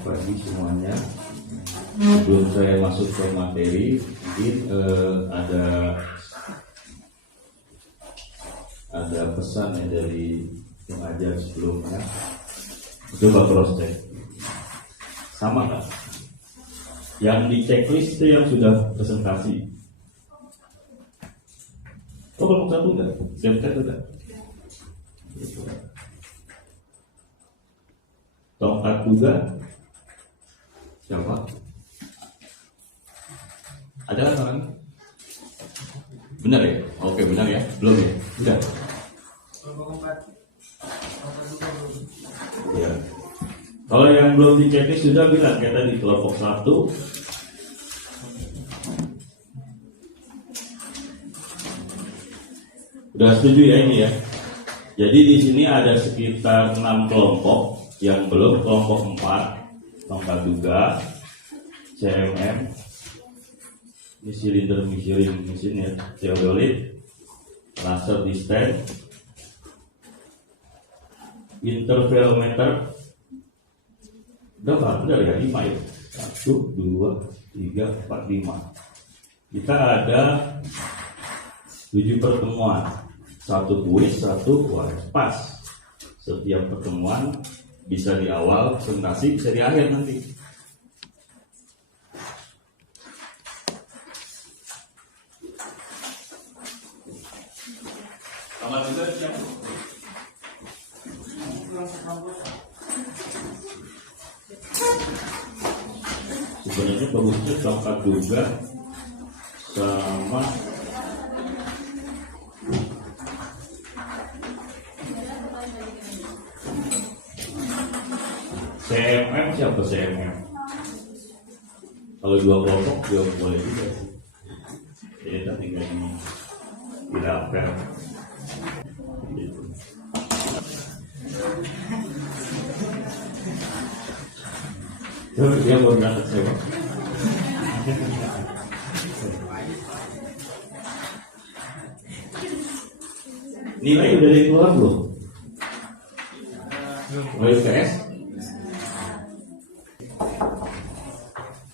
pagi semuanya. Sebelum saya masuk ke materi, mungkin ada pesan ya dari pengajar sebelumnya. Coba cross check, sama nggak? Yang di checklist itu yang sudah presentasi. Oh, kelompok satu enggak? Siap-siap enggak? Tongkat juga. Siapa? Ada kan orang? Benar ya? Oke, benar ya? Belum ya? Udah. Ya. Kalau yang belum di checklist sudah bilang kayak tadi kelompok 1. Udah setuju ya ini ya? Jadi di sini ada sekitar 6 kelompok yang belum. Kelompok 4, tongkat duga, CMM, ini silinder mesin ya, theodolit, laser distance, interferometer. Udah benar ya, 5 ya? 1, 2, 3, 4, 5. Kita ada 7 pertemuan, 1 kuis, 1 UAS. Pas. Setiap pertemuan bisa di awal presentasi, bisa di akhir nanti. Tanggal juga siapa? Sebenarnya bagusnya tongkat juga sama CMM. Siapa CMM? Kalau 2 kelompok juga boleh juga sih. Jadi tapi nggak di dapur gitu. Terus dia mau berangkat siapa? Nilai udah dikeluar belum? Oleh UTS?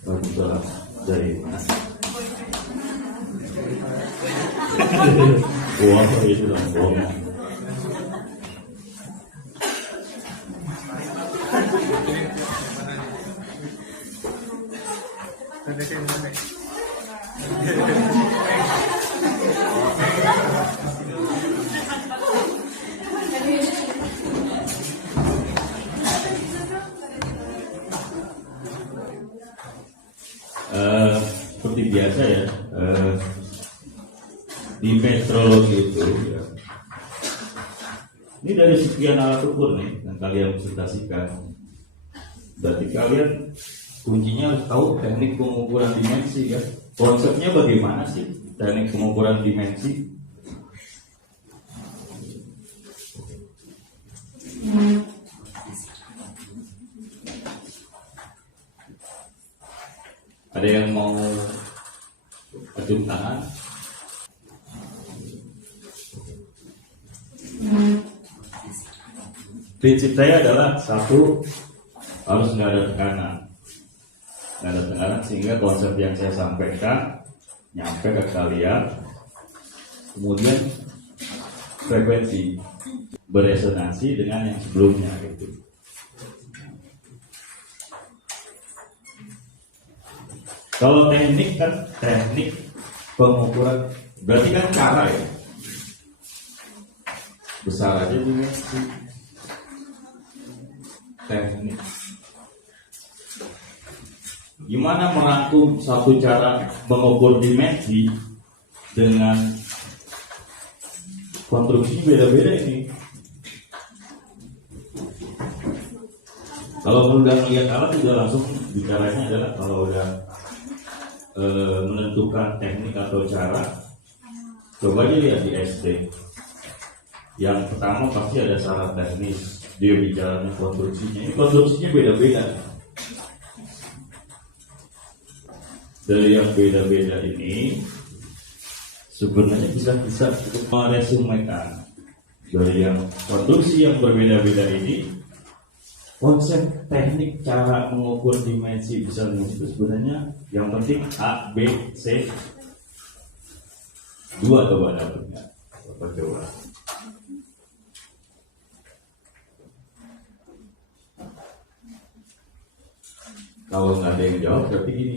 Bagus dari mana? Wah, itu dong bohong. Seperti biasa ya, di metrologi itu ya, ini dari sekian alat ukur nih yang kalian presentasikan. Berarti kalian kuncinya harus tahu teknik pengukuran dimensi ya. Konsepnya bagaimana sih teknik pengukuran dimensi? Ada yang mau acung tangan? Prinsip saya adalah 1, harus nggak ada tekanan, sehingga konsep yang saya sampaikan nyampe ke kalian. Kemudian frekuensi beresonansi dengan yang sebelumnya gitu. Kalau teknik kan teknik pengukuran, berarti kan cara ya. Besar aja dimensi. Teknik. Gimana merangkum satu cara mengukur dimensi dengan konstruksinya beda-beda ini. Kalau udah melihat alat sudah langsung bicaranya adalah kalau udah menentukan teknik atau cara, coba aja lihat di SD. Yang pertama pasti ada syarat teknis, dia bicaranya konstruksinya. Ini konstruksinya beda-beda. Dari yang beda-beda ini sebenarnya bisa untuk meresumekan dari yang konstruksi yang berbeda-beda ini konsep teknik cara mengukur dimensi besar itu sebenarnya yang penting A, B, C. Dua coba dapatnya. Coba. Kalau nggak ada yang jawab, tapi gini.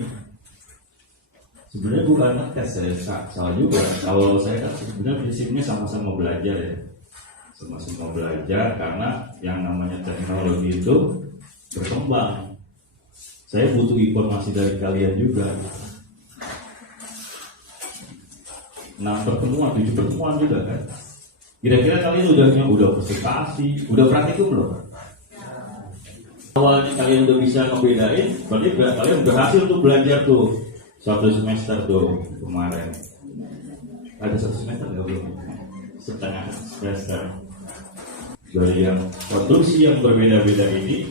Sebenarnya bukan tes, saya salah juga. Kalau saya kan sebenarnya prinsipnya sama-sama belajar ya. Sama-sama belajar karena yang namanya teknologi itu berkembang. Saya butuh informasi dari kalian juga. 6 pertemuan, 7 pertemuan juga kan. Kira-kira kalian udah presentasi, udah praktikum belum? Awalnya kalian udah bisa ngebedain, berarti kalian berhasil tuh belajar tuh 1 semester tuh kemarin. Ada 1 semester nggak belum? Setengah semester. Dari yang konstruksi yang berbeda-beda ini,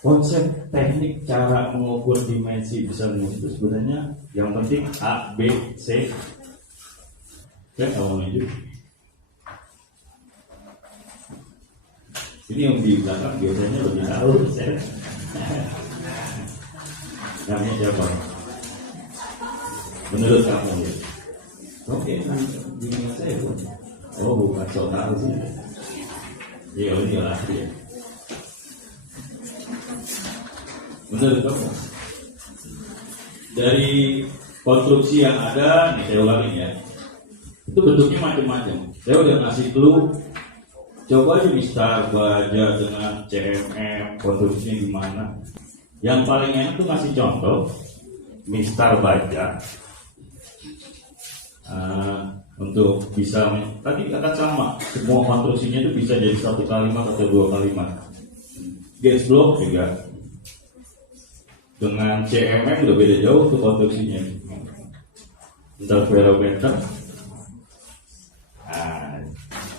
konsep teknik cara mengukur dimensi besar itu sebenarnya yang penting A, B, C. Saya kalau lanjut. Ini yang di belakang biasanya lebih tahu. Namanya siapa? Menurut kamu ya? Oke, gimana saya? Oh bukan so tahu sih. Iya ini asli ya. Menurut kamu? Dari konstruksi yang ada, nih saya ulangi ya. Itu bentuknya macam-macam. Saya udah ngasih clue. Coba aja Mister baca dengan CMM, konstruksinya gimana. Yang paling enak tuh ngasih contoh. Mister baca. Untuk bisa tadi akan sama, semua konstruksinya itu bisa jadi 1 kalimat atau 2 kalimat. Gas block juga dengan CMM udah beda jauh tuh konstruksinya. Interferometer,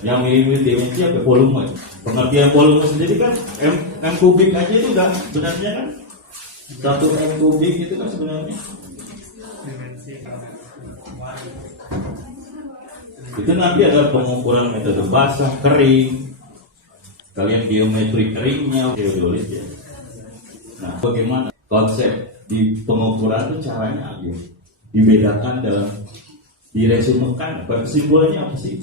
yang mirip-mirip dimensi apa volume. Pengertian volume sendiri kan M kubik aja itu kan sebenarnya kan 1 M kubik itu kan sebenarnya itu nanti ada pengukuran metode basah, kering. Kalian geometri keringnya, geodolit ya. Nah, bagaimana konsep di pengukuran itu caranya apa? Dibedakan dalam diresumekan. Kesimpulannya apa sih?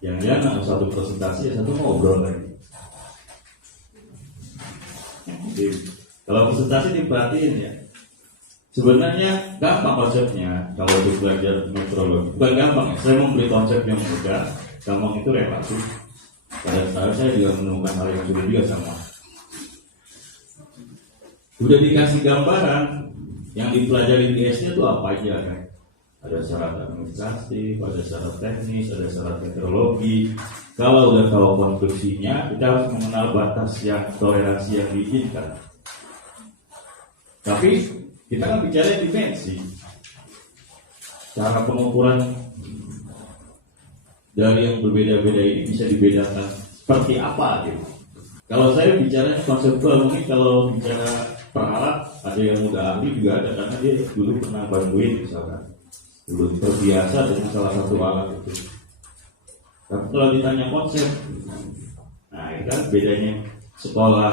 Yang satu presentasi, satu ngobrol lagi. Jadi, kalau presentasi diperhatiin ya. Sebenarnya gampang konsepnya kalau untuk belajar metrologi. Bukan gampang ya, saya memberi konsep yang mudah. Gampang itu relatif. Pada saat saya juga menemukan hal yang sulit juga sama. Udah dikasih gambaran yang dipelajari di SD itu apa aja kan? Ada syarat administratif, ada syarat teknis, ada syarat meteorologi. Kalau udah tahu konstruksinya, kita harus mengenal batas yang toleransi yang diizinkan. Tapi kita kan bicara dimensi. Cara pengukuran dari yang berbeda-beda ini bisa dibedakan seperti apa gitu. Kalau saya bicara konseptual, mungkin kalau bicara peralat ada yang udah ahli juga ada karena dia dulu pernah bantuin misalkan. Dulu terbiasa dengan salah satu alat itu. Tapi kalau ditanya konsep, nah itu kan bedanya sekolah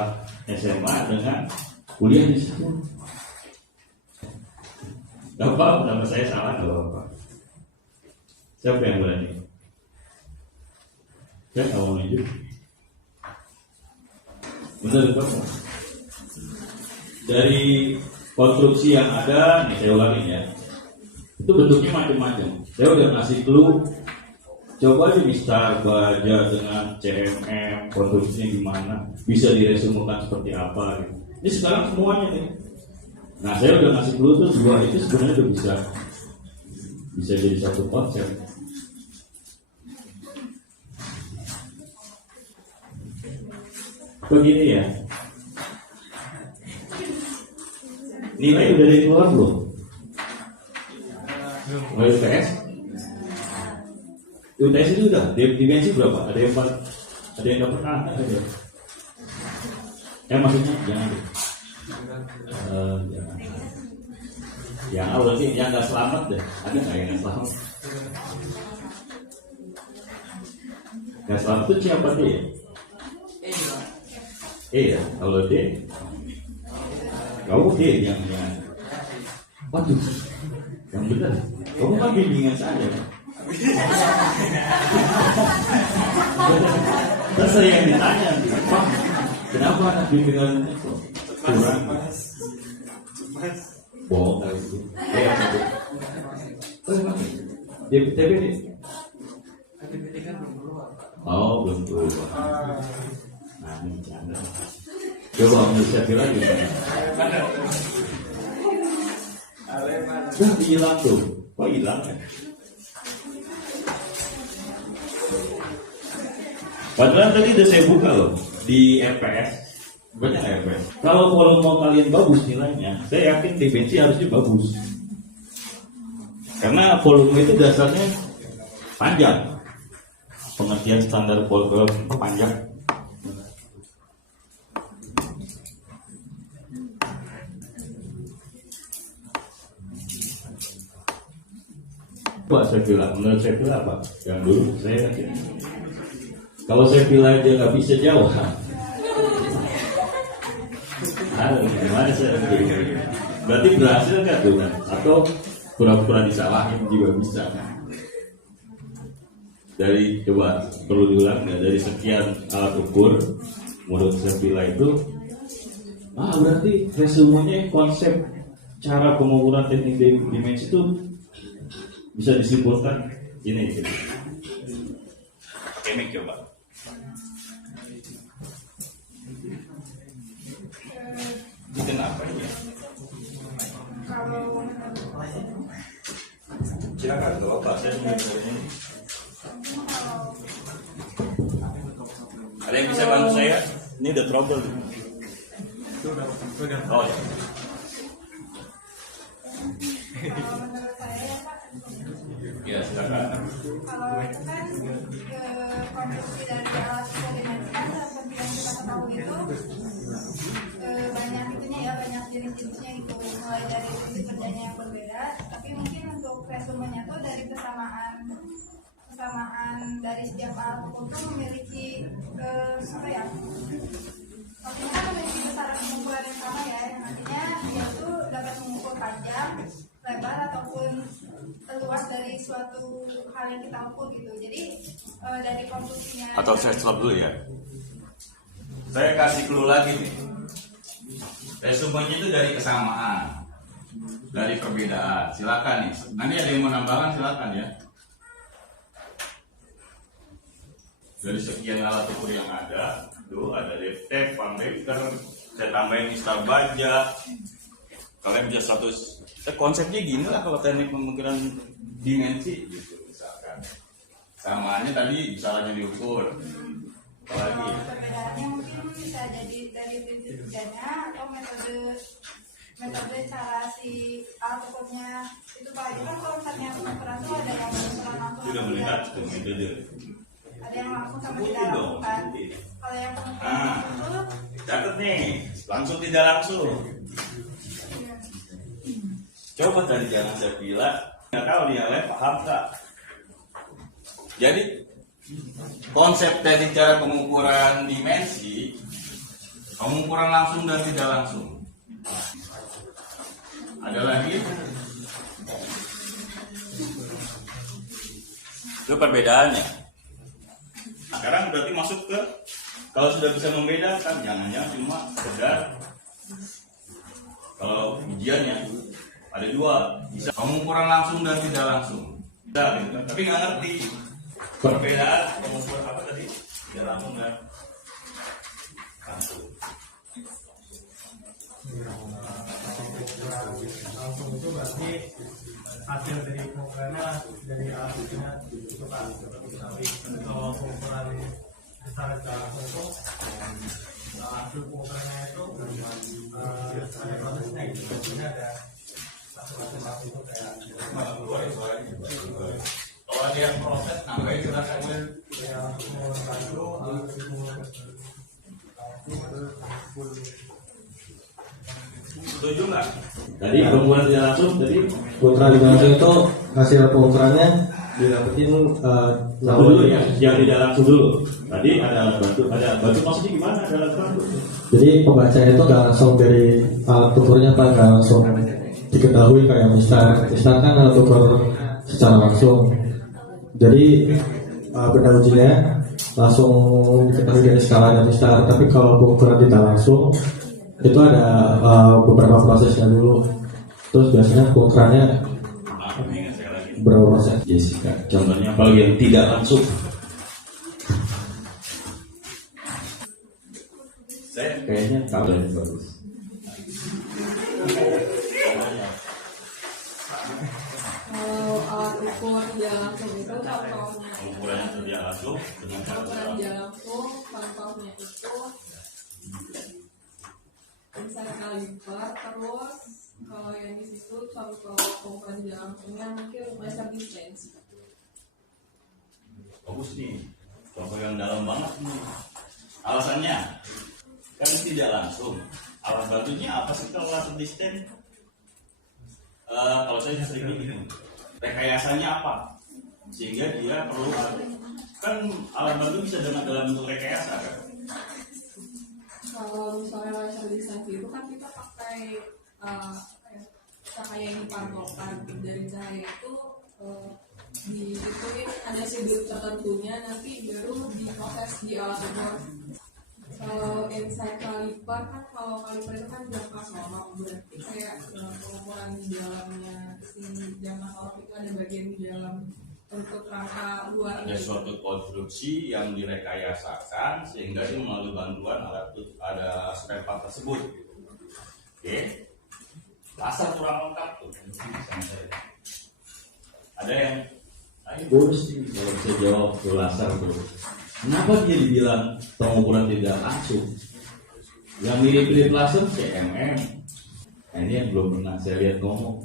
SMA dengan kuliah di situ. Gak apa-apa, nama saya salah, gak apa-apa. Siapa yang berani? Saya gak mau lanjut. Menurut kamu? Dari konstruksi yang ada, nih saya ulangi ya. Itu bentuknya macam-macam. Saya udah ngasih clue. Coba aja Mister baca dengan CMM, konstruksinya gimana. Bisa diresumekan seperti apa gitu. Ini sekarang semuanya nih. Nah saya udah ngasih clue tuh 2 itu sebenarnya udah bisa jadi satu konsep. Begini ya. Nilai udah dari keluar belum? UTS? UTS itu udah dimensi berapa? Ada yang dapat ada. Maksudnya jangan. Yang awal sih yang nggak selamat deh. Ada nggak yang nggak selamat? Nggak selamat itu siapa sih? E ya, kalau D, kau D yang waduh, yang benar. Kamu kan bimbingan saya. Terus saya yang ditanya, Pak, kenapa anak bimbingan itu kurang? Bohong kali itu. Dia PTB nih. Oh, belum keluar. Nah, ini jangan. Coba menurut saya bilang gimana? Udah hilang tuh. Kok hilang ya? Padahal tadi udah saya buka loh di RPS, banyak RPS. Kalau volume kalian bagus nilainya, saya yakin defensi harusnya bagus. Karena volume itu dasarnya panjang. Pengertian standar volume panjang. Pak saya bilang, menurut saya bilang apa? Yang dulu saya yakin. Kalau saya bilang aja nggak bisa jawab, gimana saya bilang? Berarti berhasil nggak tuh kan? Atau pura-pura disalahin juga bisa kan? Dari coba perlu diulang ya, dari sekian alat ukur menurut saya bilang itu, berarti resumenya konsep cara pengukuran teknik dimensi itu bisa disimpulkan ini gitu. Ini coba. Ini kenapa ya? Silakan tuh apa saya sebenarnya. Ada yang bisa bantu saya? Ini udah trouble. Oh ya. Ya, silakan. Kalau itu kan konstruksi dari alat koordinasi kan seperti yang kita ketahui itu banyak itunya ya, banyak jenis-jenisnya itu, mulai dari prinsip kerjanya yang berbeda. Tapi mungkin untuk resumenya tuh dari kesamaan dari setiap alat ukur itu memiliki apa ya? Maksudnya kan memiliki besaran pengukuran yang sama ya, yang artinya dia tuh dapat mengukur panjang, lebar ataupun luas dari suatu hal yang kita ukur gitu. Jadi dari konstruksinya. Atau saya stop dulu ya. Saya kasih clue lagi nih. Resumenya itu dari kesamaan, dari perbedaan. Silakan nih. Nanti ada yang mau nambahkan silakan ya. Dari sekian alat ukur yang ada, tuh ada tape, parameter, saya tambahin mistar baja. Kalian bisa status. Konsepnya gini lah kalau teknik pengukuran dimensi gitu misalkan. Samaannya tadi misalnya diukur. Apalagi perbedaannya mungkin bisa jadi dari prinsip kerjanya atau metode cara si alat ukurnya itu Pak. Itu kan kalau misalnya pengukuran itu ada yang pengukuran langsung, sudah melihat tuh metode. ada yang langsung sama tidak langsung kan. Kalau yang pengukuran langsung itu Catat nih, langsung tidak langsung. Coba tadi jangan saya bilang, nggak tahu nih yang lain paham tak? Jadi konsep tadi cara pengukuran dimensi, pengukuran langsung dan tidak langsung. Ada lagi? Itu perbedaannya. Nah, sekarang berarti masuk ke kalau sudah bisa membedakan, jangan-jangan cuma sekedar kalau ujiannya ada dua, bisa pengukuran langsung dan tidak langsung. Bisa, gitu kan? Tapi nggak ngerti perbedaan pengukuran apa tadi? Tidak langsung dan langsung. Langsung itu berarti hasil dari pengukurannya dari alat ukurnya ditentukan. Tapi kalau pengukuran besar langsung itu hasil pengukurannya itu ada prosesnya gitu. Prosesnya ada satu itu kayak Kalau ada yang proses, namanya kita sambil yang mengukurkan itu setuju nggak? Tadi pengukuran tidak langsung, tadi Pengukuran langsung itu hasil pengukurannya didapetin dulu ya, yang tidak langsung dulu. Tadi ada batu maksudnya gimana? Ada alat bantu. Jadi pembacaan itu nggak langsung dari alat ukurnya Pak, nggak langsung diketahui kayak mistar kan alat ukur secara langsung. Jadi benda ujinya langsung diketahui dari skala dan mistar. Tapi kalau pengukuran tidak langsung itu ada beberapa prosesnya dulu. Terus biasanya pengukurannya berapa proses? Jessica, contohnya apa yang tidak langsung? Saya kayaknya tahu yang bagus. Kalau alat ukur tidak langsung itu contohnya Pengukurannya tidak langsung dengan cara ukuran tidak langsung contohnya itu misalnya kaliper. Terus kalau yang di situ contoh ukuran tidak langsungnya mungkin laser distance. Bagus nih, contoh yang dalam banget nih. Alasannya kan tidak langsung. Alat bantunya apa sih kalau laser distance? Kalau saya sering gini, rekayasanya apa? Sehingga dia perlu kan alat bantu bisa dalam bentuk rekayasa kan? Kalau misalnya laser distance itu kan kita pakai cahaya yang dipantulkan dari cahaya itu dihitungin ada sudut tertentunya, nanti baru diproses di alat ukur. Kalau inside kaliper kan, kalau kaliper itu kan jangka sorok, berarti kayak pengukuran di dalamnya si jangka sorok itu ada bagian di dalam untuk rangka luar. Ada suatu konstruksi yang direkayasakan sehingga dia melalui bantuan alat ada spare part tersebut. Oke, laser kurang lengkap tuh. Ada yang bonus nih kalau bisa jawab tuh laser tuh. Kenapa dia dibilang pengukuran tidak langsung? Yang mirip-mirip laser CMM. Nah, ini yang belum pernah saya lihat ngomong.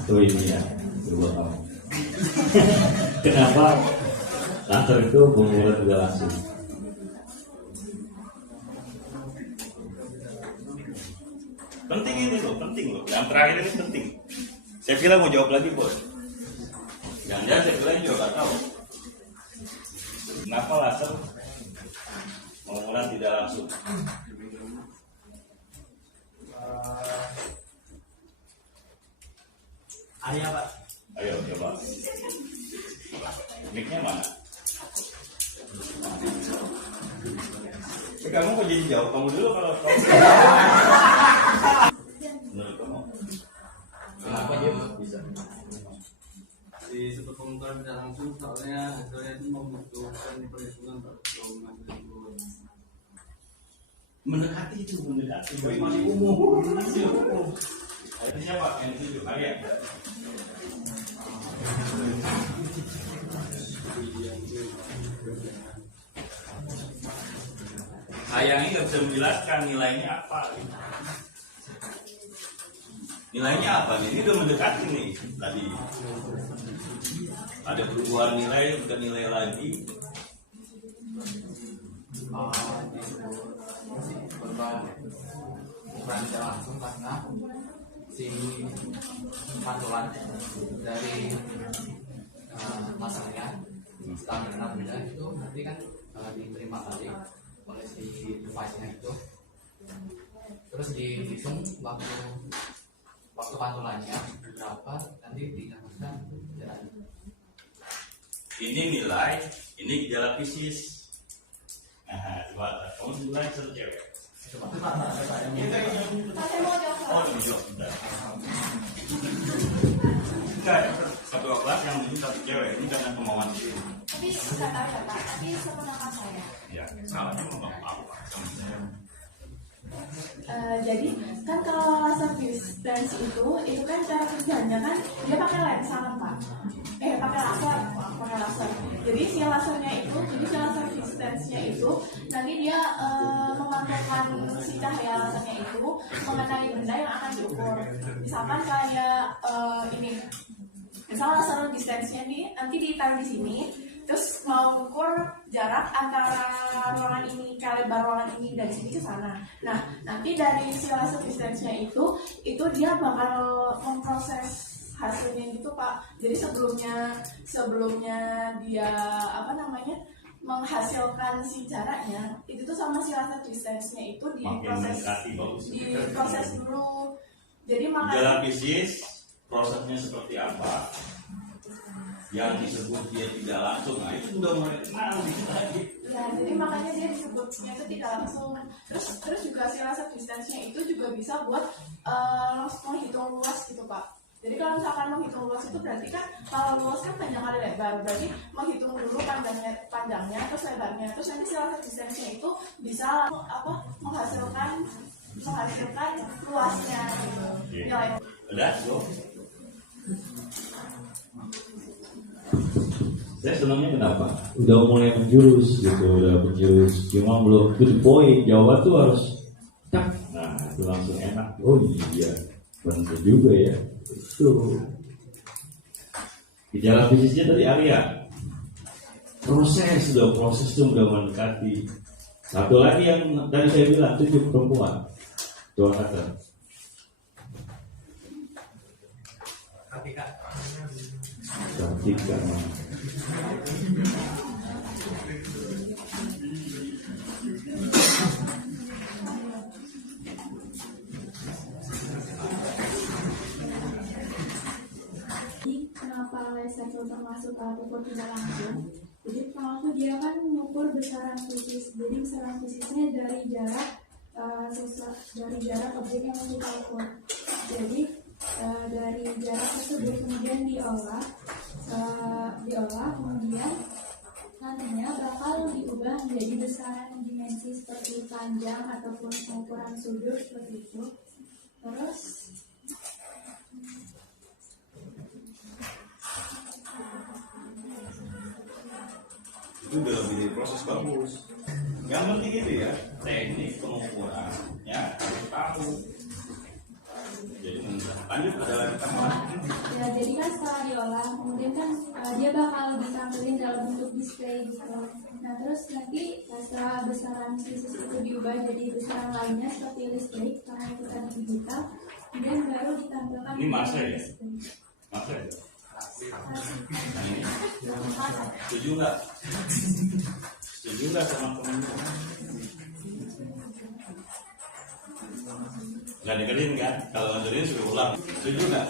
Atau ini ya, coba kamu. Kenapa laser itu pengukuran tidak langsung? Penting ini loh, penting loh. Yang terakhir ini penting. Saya kira mau jawab lagi bos. Jangan-jangan saya kira juga nggak tahu. Kenapa laser pengukuran tidak langsung? Area Pak. Ayo coba. Mic-nya mana? Kamu kok jadi jawab kamu dulu kalau kamu. Menurut kamu? Kenapa dia bisa? Di satu pengukuran tidak langsung soalnya hasilnya itu membutuhkan perhitungan untuk mengambil dulu. Mendekati itu, mendekati. Tapi masih umum. Masih umum. Itu siapa? Yang itu kalian. Sayangnya nggak bisa menjelaskan nilainya apa. Nilainya apa nih? Ini udah mendekati nih tadi. Ada perubahan nilai, bukan nilai lagi. Perubahan ukuran tidak langsung karena si pantulan dari lasernya setelah benar benda itu nanti kan diterima tadi oleh si device-nya itu, terus dihitung waktu pantulannya berapa, nanti ditambahkan jalan. Ini nilai, ini gejala fisis. Nah, coba kamu nilai satu cewek. Coba. Ini kan yang Saya mau jawab. oh, ini jawab bentar. Enggak, satu kelas yang ini satu cewek. Ini karena kemauan dia. Tapi nggak tahu ya Pak, tapi sepengetahuan saya. Ya, salahnya mau apa sama saya. Jadi kan kalau laser distance itu kan cara kerjanya kan dia pakai lensa kan Pak, pakai laser. Jadi si lasernya itu, jadi si laser distance-nya itu nanti dia memantulkan si cahaya lasernya itu mengenai benda yang akan diukur. Misalkan kayak ini, misal laser distance-nya nih nanti ditaruh di sini. terus mau ukur jarak antara ruangan ini ke lebar ruangan ini dari sini ke sana. Nah, nanti dari si laser distance-nya itu dia bakal memproses hasilnya gitu Pak. Jadi sebelumnya dia menghasilkan si jaraknya itu tuh sama si laser distance-nya itu diproses dulu. Jadi makanya Gejala fisis prosesnya seperti apa? Yang disebut dia tidak langsung, nah itu udah mulai kenal dikit lagi. Ya, jadi makanya dia disebutnya itu tidak langsung. Terus juga si laser distance-nya itu juga bisa buat menghitung luas gitu Pak. Jadi kalau misalkan menghitung luas itu berarti kan kalau luas kan panjang kali lebar, berarti menghitung dulu panjangnya terus lebarnya, terus nanti si laser distance-nya itu bisa menghasilkan luasnya gitu. Nilai. Udah, so. Saya senangnya kenapa? Udah mulai menjurus gitu, cuma belum to the point. Jawaban tuh harus tak. Nah, itu langsung enak. Oh iya, benar juga ya. Itu. Gejala fisiknya tadi Arya. Proses itu udah mendekati. Satu lagi yang tadi saya bilang, tunjuk perempuan. Tuan kata. Cantik. Kenapa laser itu termasuk alat ukur tidak langsung? Jadi pertama tuh dia kan mengukur besaran fisis. Jadi besaran fisisnya dari jarak objek yang kita ukur. Jadi dari jarak tersebut kemudian diolah kemudian nantinya bakal diubah menjadi besaran dimensi seperti panjang ataupun ukuran sudut seperti itu. Terus itu udah lebih dari proses bagus. Yang penting itu ya teknik pengukuran ya harus tahu. Jadi lanjut ke dalam ya, jadi kan setelah diolah kemudian kan dia bakal ditampilkan dalam bentuk display gitu. Nah terus nanti setelah besaran fisis itu diubah jadi besaran lainnya seperti listrik karena itu tadi digital, kemudian baru ditampilkan ini masa ya? Masa ya? Nah, ini setuju nggak sama temen-temen? Nggak dengerin kan? Kalau dengerin sudah ulang. Setuju nggak?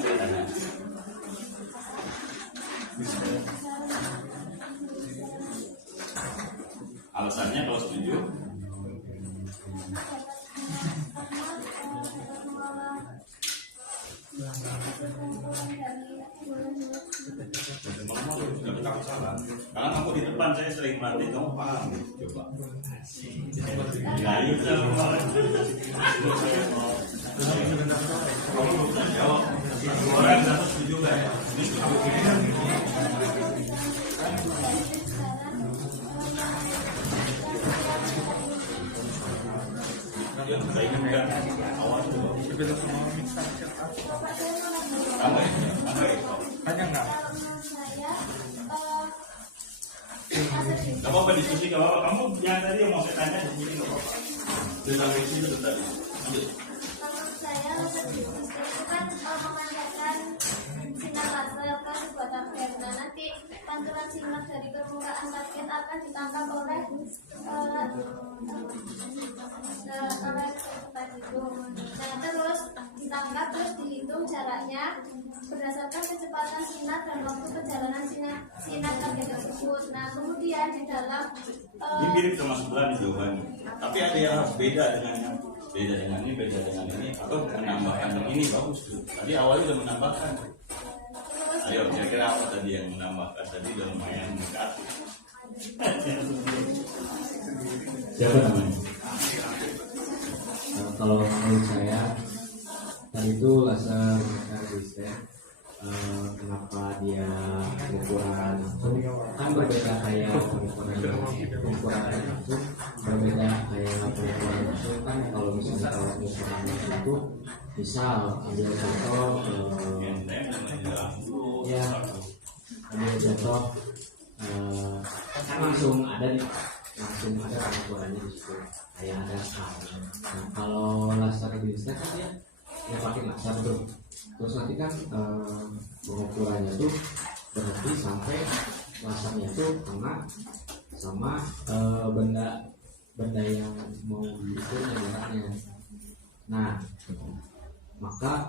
Alasannya kalau setuju? Nggak takut salah. Karena kamu di depan saya sering melatih kamu paham. Coba. Nah itu kamu bisa jawab. Orang satu setuju nggak ya? Yang saya inginkan awal itu. Gak apa-apa diskusi, gak apa-apa. Kamu yang tadi yang mau saya tanya di sini gak apa-apa. Tentang di sini tadi. Menurut saya laser distance itu kan memancarkan sinar laser ke sebuah target. Nah nanti pantulan sinar dari permukaan target akan ditangkap oleh tadi itu. Nah terus ditangkap terus dihitung jaraknya berdasarkan kecepatan sinar dan waktu perjalanan sinar target tersebut. Nah kemudian di dalam ini mirip sama sebelah di jawabannya. Tapi ada yang harus beda dengan ini, beda dengan ini, atau menambahkan yang ini bagus tuh. Tadi awalnya udah menambahkan. Ayo kira-kira apa tadi yang menambahkan tadi udah lumayan mendekati. Siapa namanya? Kalau menurut saya tadi itu laser distance. Kenapa dia ukuran kan berbeda kayak ukuran itu berbeda kayak ukuran itu kan kalau misalnya kalau ukuran itu misal ambil contoh ya ambil contoh kan langsung ada pengukurannya di situ kayak ada skala. Nah kalau laser distance kan dia ya pakai laser tuh, terus nanti kan pengukurannya tuh berhenti sampai lasernya tuh kena sama benda yang mau diukur jaraknya. Nah maka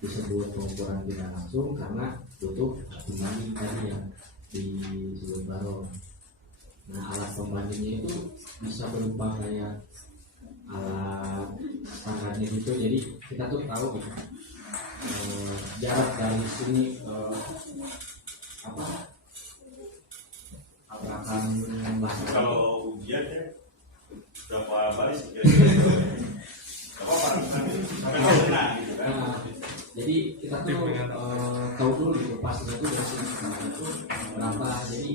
disebut pengukuran tidak langsung karena butuh pembanding tadi yang disebut baron. Nah alat pembandingnya itu bisa berupa kayak alat standarnya gitu, jadi kita tuh tahu gitu jarak dari sini abrakan bahasa. Kalau ujian ya berapa baris jadi kita tuh tahu dulu gitu pasnya itu dari sini itu berapa, jadi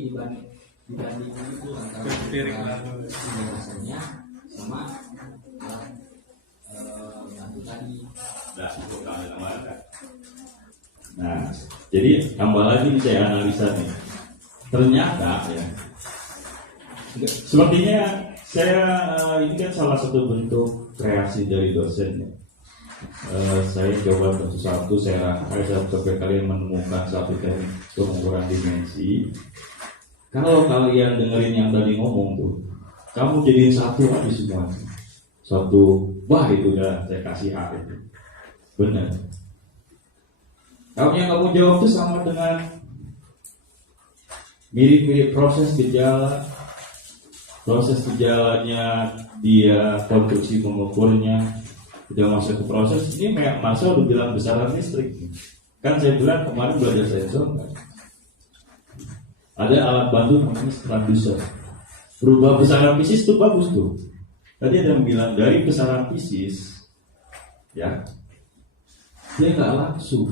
dibanding itu antara biasanya sama alat bantu tadi. Nah, jadi tambah lagi saya analisa nih. Ternyata ya, sepertinya saya ini kan salah satu bentuk kreasi dari dosen ya. Saya coba satu-satu saya sampai kalian menemukan satu teknik pengukuran dimensi. Kalau kalian dengerin yang tadi ngomong tuh, kamu jadiin satu aja semua. Satu, wah itu udah saya kasih hak itu. Benar. Kalau yang kamu jawab itu sama dengan mirip-mirip proses gejalanya dia konstruksi mengukurnya udah masuk ke proses ini masa udah bilang besaran listrik kan saya bilang kemarin belajar sensor kan? Ada alat bantu namanya transducer berubah besaran fisis itu bagus tuh. Tadi ada yang bilang dari besaran fisis ya dia nggak langsung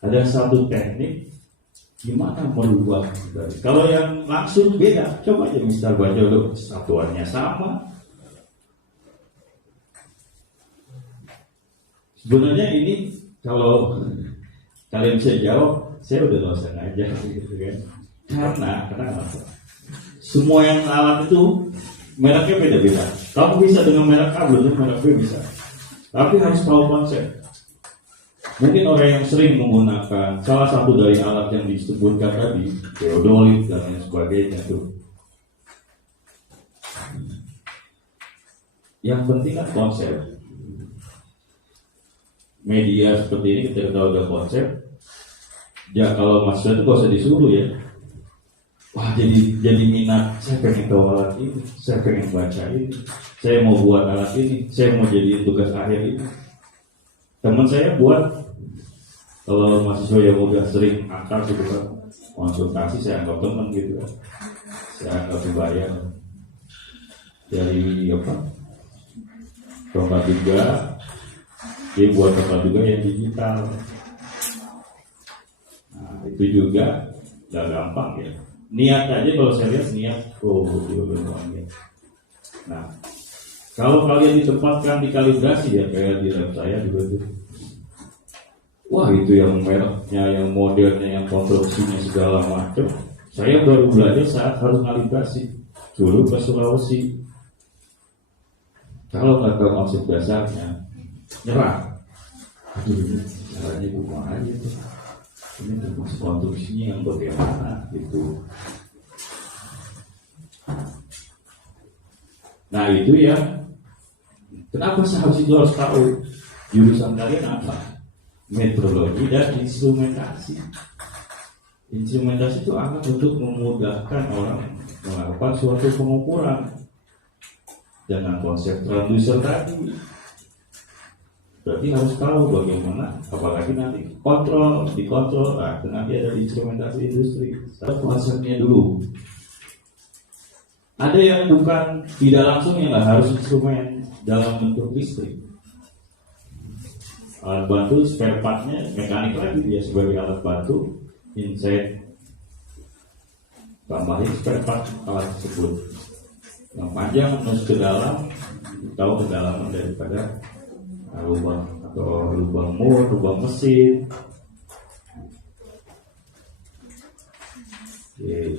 ada satu teknik gimana merubah dari. Kalau yang langsung beda, coba aja misal baca dulu satuannya sama. Sebenarnya ini kalau kalian bisa jawab, saya udah dosen aja gitu kan. Karena semua yang alat itu mereknya beda-beda. Kamu bisa dengan merek A, belum merek B bisa. Tapi harus tahu konsep. Mungkin orang yang sering menggunakan salah satu dari alat yang disebutkan tadi, teodolit dan lain sebagainya tuh. Yang penting kan konsep. Media seperti ini kita tahu udah konsep. Ya kalau mahasiswa itu gak usah disuruh ya. Wah jadi minat. Saya pengen tahu alat ini, saya pengen baca ini, saya mau buat alat ini, saya mau jadi tugas akhir ini. Teman saya buat, kalau mahasiswa yang udah sering akar gitu kan, konsultasi saya anggap teman gitu kan, saya anggap dibayar dari apa? Tongkat juga, dia buat tongkat juga yang digital. Nah itu juga gak gampang ya. Niat aja kalau saya lihat niat, Nah kalau kalian ditempatkan di kalibrasi ya kayak di lab saya juga tuh. Wah itu yang mereknya, yang modelnya, yang konstruksinya segala macam. Saya baru belajar saat harus kalibrasi. Dulu ke Sulawesi. Kalau nggak tahu konsep dasarnya, nyerah. Aduh ini caranya gimana aja tuh. Ini termasuk konstruksinya yang bagaimana gitu. Nah itu ya. Kenapa seharusnya itu harus tahu jurusan kalian apa? Metrologi dan instrumentasi. Instrumentasi itu akan untuk memudahkan orang melakukan suatu pengukuran dengan konsep transducer tadi. Berarti harus tahu bagaimana, apalagi nanti dikontrol. Nah, nanti ada instrumentasi industri. Ada konsepnya dulu. Ada yang bukan tidak langsung yang nggak harus instrumen dalam bentuk listrik. Alat bantu spare partnya mekanik lagi dia sebagai alat bantu insert tambahin spare part alat tersebut yang panjang menus ke dalam tahu kedalaman daripada lubang atau lubang mur, lubang mesin. Oke.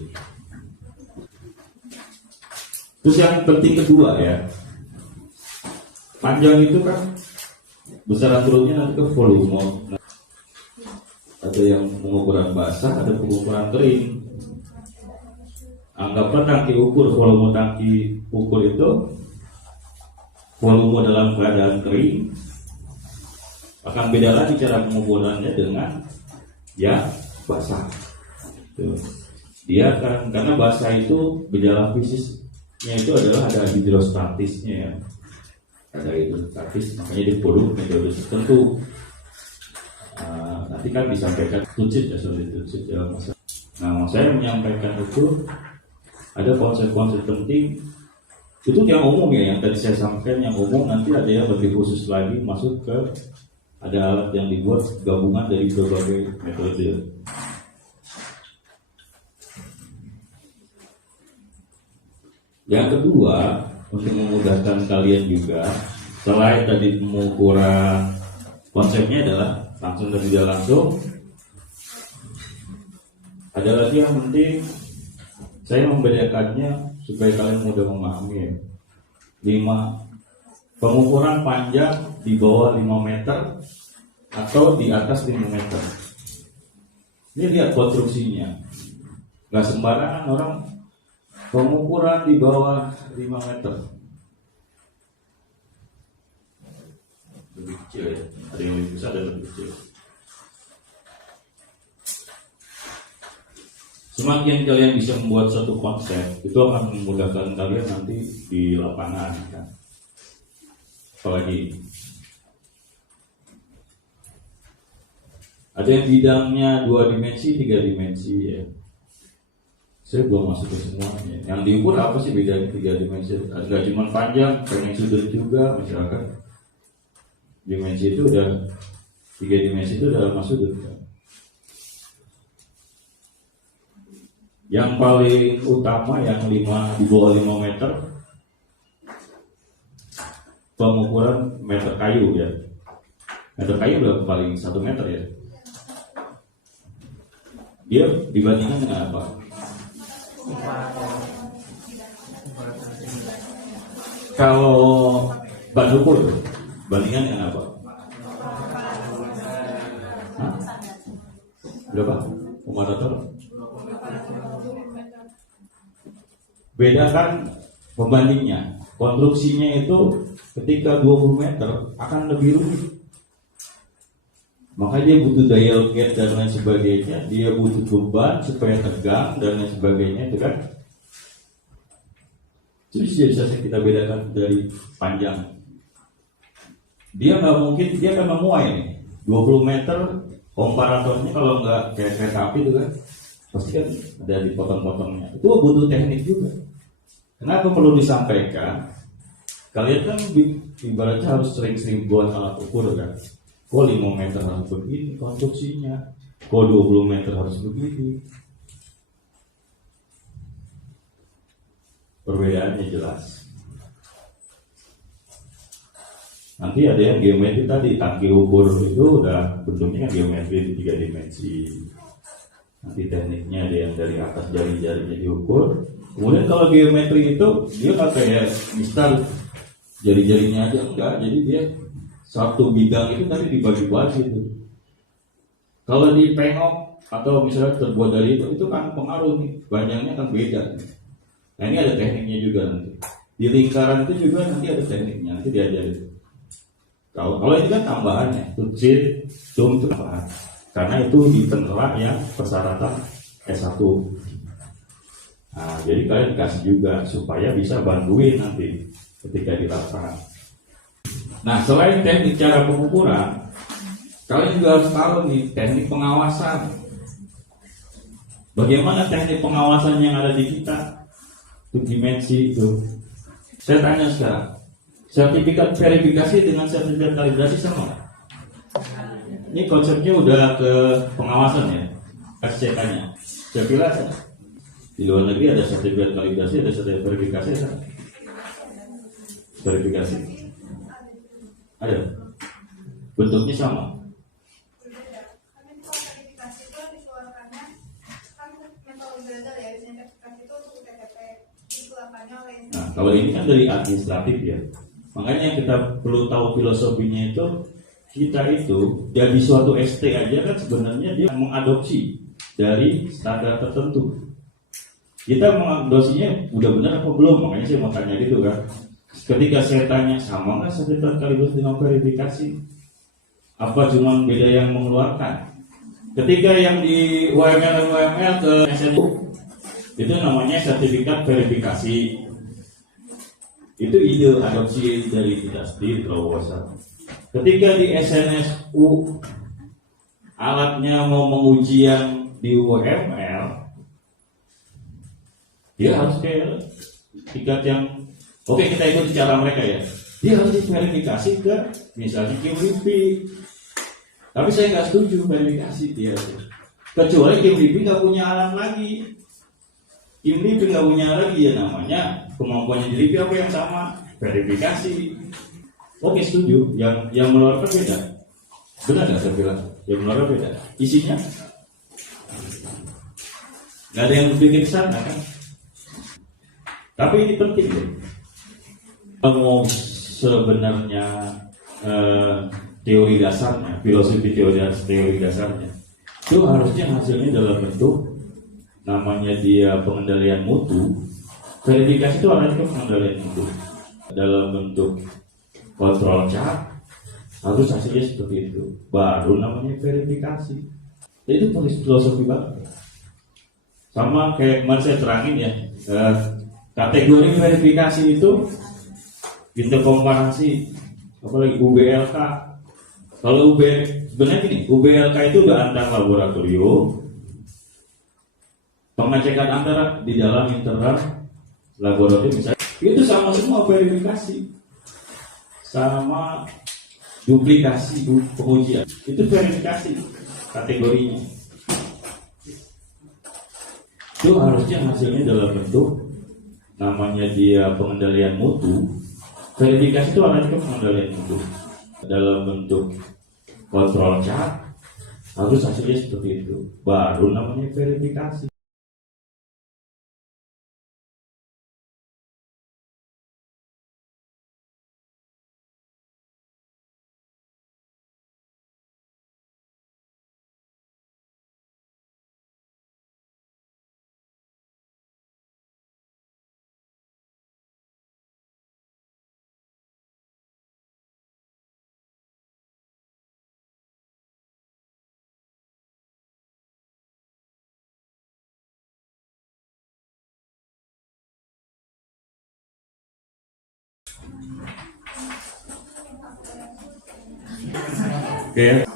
Terus yang penting kedua ya, panjang itu kan besaran turunnya nanti ke volume. Ada yang pengukuran basah, ada pengukuran kering. Anggaplah tangki ukur, volume tangki ukur itu volume dalam keadaan kering. Akan beda lagi cara pengukurannya dengan ya basah. Tuh. Dia kan karena basah itu gejala fisiknya itu adalah ada hidrostatisnya ya. Ada hidrostatis, makanya dia perlu metode tertentu. Nanti kan disampaikan tucit ya, Nah, saya menyampaikan itu ada konsep-konsep penting. Itu yang umum ya, yang tadi saya sampaikan yang umum. Nanti ada yang lebih khusus lagi masuk ke ada alat yang dibuat gabungan dari berbagai metode. Yang kedua, untuk memudahkan kalian juga, selain tadi pengukuran, konsepnya adalah langsung dan tidak langsung. Ada lagi yang penting, saya membedakannya supaya kalian mudah memahami ya. 5 pengukuran panjang di bawah 5 meter atau di atas 5 meter. Ini lihat konstruksinya, nggak sembarangan orang pengukuran di bawah 5 meter. Lebih kecil ya, ada yang lebih besar dan lebih kecil. Semakin kalian bisa membuat satu konsep, itu akan memudahkan kalian nanti di lapangan kan. Apalagi ada yang bidangnya 2 dimensi, 3 dimensi ya. Saya belum masuk ke semuanya. Yang diukur apa sih bedanya 3 dimensi? Ada cuma panjang, pengen sudut juga misalkan. Dimensi itu udah 3 dimensi itu udah masuk sudut kan. Yang paling utama yang 5 di bawah 5 meter pengukuran meter kayu ya. Meter kayu udah paling 1 meter ya. Dia dibandingkan dengan apa? Kalau ban ukur bandingan dengan apa? Hah? Berapa? Kumulator? Bedakan pembandingnya. Konstruksinya itu ketika 20 meter akan lebih rumit. Maka dia butuh dial gate dan lain sebagainya. Dia butuh beban supaya tegang dan lain sebagainya itu kan. Terus bisa kita bedakan dari panjang. Dia nggak mungkin, dia akan memuai nih 20 meter komparatornya kalau nggak kayak kereta api itu kan pasti kan ada di potong-potongnya. Itu butuh teknik juga. Kenapa perlu disampaikan? Kalian kan ibaratnya harus sering-sering buat alat ukur kan. Kok 5 meter harus begini konstruksinya, kok 20 meter harus begini. Perbedaannya jelas. Nanti ada yang geometri tadi, tangki ukur itu udah bentuknya geometri di 3 dimensi. Nanti tekniknya ada yang dari atas jari-jarinya diukur. Kemudian kalau geometri itu dia nggak kayak misal jari-jarinya aja enggak, jadi dia satu bidang itu tadi dibagi-bagi itu. Kalau dipengok atau misalnya terbuat dari itu kan pengaruh nih, panjangnya kan beda. Nah ini ada tekniknya juga nanti. Di lingkaran itu juga nanti ada tekniknya, nanti diajarin. Kalau itu kan tambahannya, tucit, zoom itu tambahan. Karena itu di penerak yang persyaratan S1. Nah, jadi kalian dikasih juga supaya bisa bantuin nanti ketika di lapangan. Nah, selain teknik cara pengukuran, kalian juga harus tahu nih teknik pengawasan. Bagaimana teknik pengawasan yang ada di kita? Untuk dimensi itu. Saya tanya sekarang, sertifikat verifikasi dengan sertifikat kalibrasi sama? Ini konsepnya udah ke pengawasan ya, SCK-nya. Saya bilang di luar negeri ada sertifikat kalibrasi, ada sertifikat verifikasi kan? Verifikasi ada, bentuknya sama. Berbeda. Kan kalau verifikasi itu dikeluarkannya kan metode belajar ya. misalnya oleh Nah, kalau ini kan dari administratif ya. Makanya yang kita perlu tahu filosofinya itu, kita itu jadi suatu ST aja kan sebenarnya dia mengadopsi dari standar tertentu. Kita mengadopsinya udah benar apa belum? Makanya saya mau tanya gitu kan. Ketika saya tanya sama nggak sertifikat sekaligus dengan verifikasi? Apa cuma beda yang mengeluarkan? Ketika yang di UML ke SNU itu namanya sertifikat verifikasi. Itu ide adopsi dari kita sendiri terobosan. Ketika di SNSU alatnya mau menguji yang di UML, dia harus kayak tingkat yang oke, kita ikut cara mereka ya. Dia harus diverifikasi ke misalnya QWP. Tapi saya nggak setuju verifikasi dia. Kecuali QWP nggak punya alat lagi. QWP nggak punya lagi ya namanya kemampuannya jadi apa yang sama verifikasi. Oke, setuju. Yang mengeluarkan beda. Benar nggak saya bilang? Yang mengeluarkan beda. Isinya nggak ada yang berpikir sana kan? Tapi ini penting loh. Kalau sebenarnya teori dasarnya, filosofi teori dasarnya, itu harusnya hasilnya dalam bentuk namanya dia pengendalian mutu. Verifikasi itu artinya pengendalian mutu dalam bentuk kontrol chart, harus hasilnya seperti itu. Baru namanya verifikasi. Itu filosofi banget. Sama kayak kemarin saya terangin ya, kategori verifikasi itu interkomparasi, apalagi UBLK. Kalau sebenarnya gini, UBLK itu udah antar laboratorium, pengecekan antara di dalam internal laboratorium misalnya, itu sama semua verifikasi, sama duplikasi pengujian, itu verifikasi kategorinya. Itu harusnya hasilnya dalam bentuk namanya dia pengendalian mutu. Verifikasi itu artinya pengendalian mutu dalam bentuk kontrol chart, harus hasilnya seperti itu. Baru namanya verifikasi. Oke,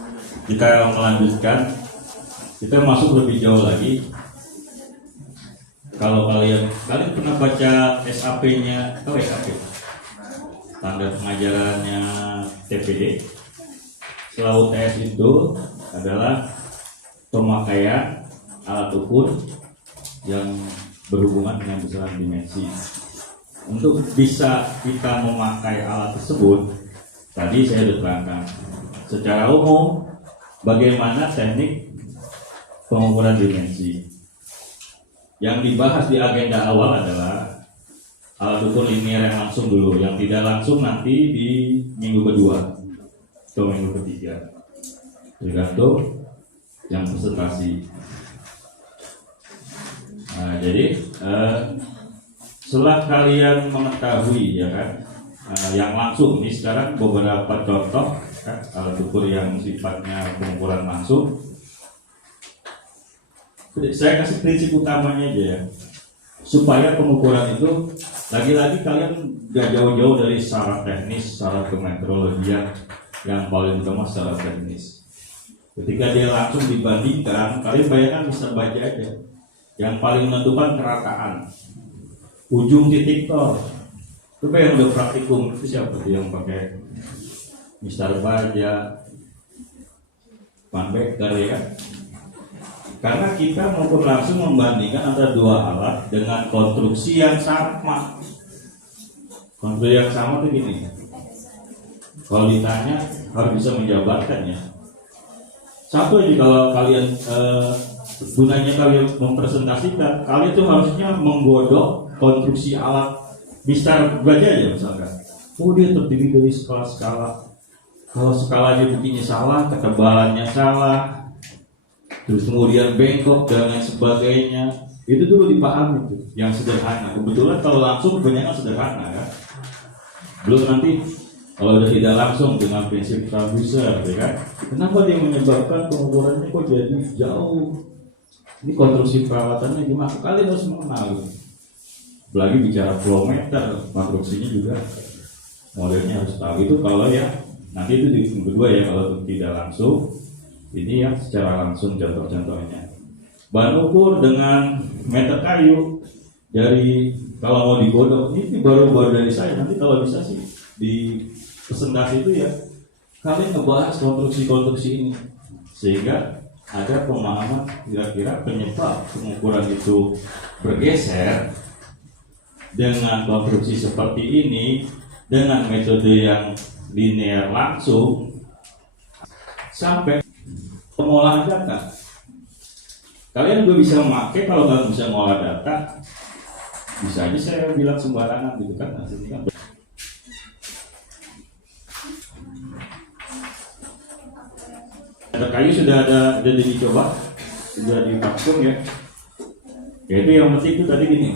kita melanjutkan. Kita masuk lebih jauh lagi. Kalau kalian pernah baca SAP-nya, tahu SAP? Standar pengajarannya TPD. Setelah UTS itu adalah pemakaian alat ukur yang berhubungan dengan besaran dimensi. Untuk bisa kita memakai alat tersebut, tadi saya sudah terangkan secara umum bagaimana teknik pengukuran dimensi. Yang dibahas di agenda awal adalah alat ukur linear yang langsung dulu, yang tidak langsung nanti di minggu kedua atau minggu ketiga, tergantung yang presentasi. Nah, jadi setelah kalian mengetahui ya kan, yang langsung ini sekarang beberapa contoh kan, alat ukur yang sifatnya pengukuran langsung. Saya kasih prinsip utamanya aja ya, supaya pengukuran itu lagi-lagi kalian gak jauh-jauh dari syarat teknis, syarat kemetrologian, yang paling utama syarat teknis. Ketika dia langsung dibandingkan, kalian bayangkan bisa baca aja. Yang paling menentukan kerataan, ujung titik tor. Coba yang udah praktikum itu siapa tuh yang pakai Mister Baja, Van Becker ya kan? Karena kita maupun langsung membandingkan antara dua alat dengan konstruksi yang sama. Konstruksi yang sama tuh gini. Kalau ditanya harus bisa menjabarkan ya. Satu aja kalau kalian gunanya kalian mempresentasikan, kalian tuh harusnya menggodok konstruksi alat mistar baja ya misalkan. Oh dia terdiri dari skala-skala. Kalau skalanya begini salah, ketebalannya salah, terus kemudian bengkok dan lain sebagainya. Itu dulu dipahami tuh, yang sederhana. Kebetulan kalau langsung kebanyakan sederhana kan. Belum nanti kalau udah tidak langsung dengan prinsip transducer, ya kan? Kenapa dia menyebabkan pengukurannya kok jadi jauh? Ini konstruksi perawatannya gimana? Kalian harus mengenal. Apalagi bicara flow meter, konstruksinya juga modelnya harus tahu. Itu kalau ya nanti itu di kedua ya, kalau tidak langsung. Ini yang secara langsung contoh-contohnya. Bahan ukur dengan meter kayu dari kalau mau digodok ini baru dari saya. Nanti kalau bisa sih di presentasi itu ya kalian ngebahas konstruksi-konstruksi ini sehingga ada pemahaman kira-kira penyebab pengukuran itu bergeser dengan konstruksi seperti ini dengan metode yang linear langsung sampai pengolahan data. Kalian juga bisa memakai, kalau nggak bisa ngolah data, bisa aja saya bilang sembarangan gitu kan, hasilnya kan. Ada kayu sudah ada jadi dicoba, sudah divakum ya. Itu yang penting itu tadi gini.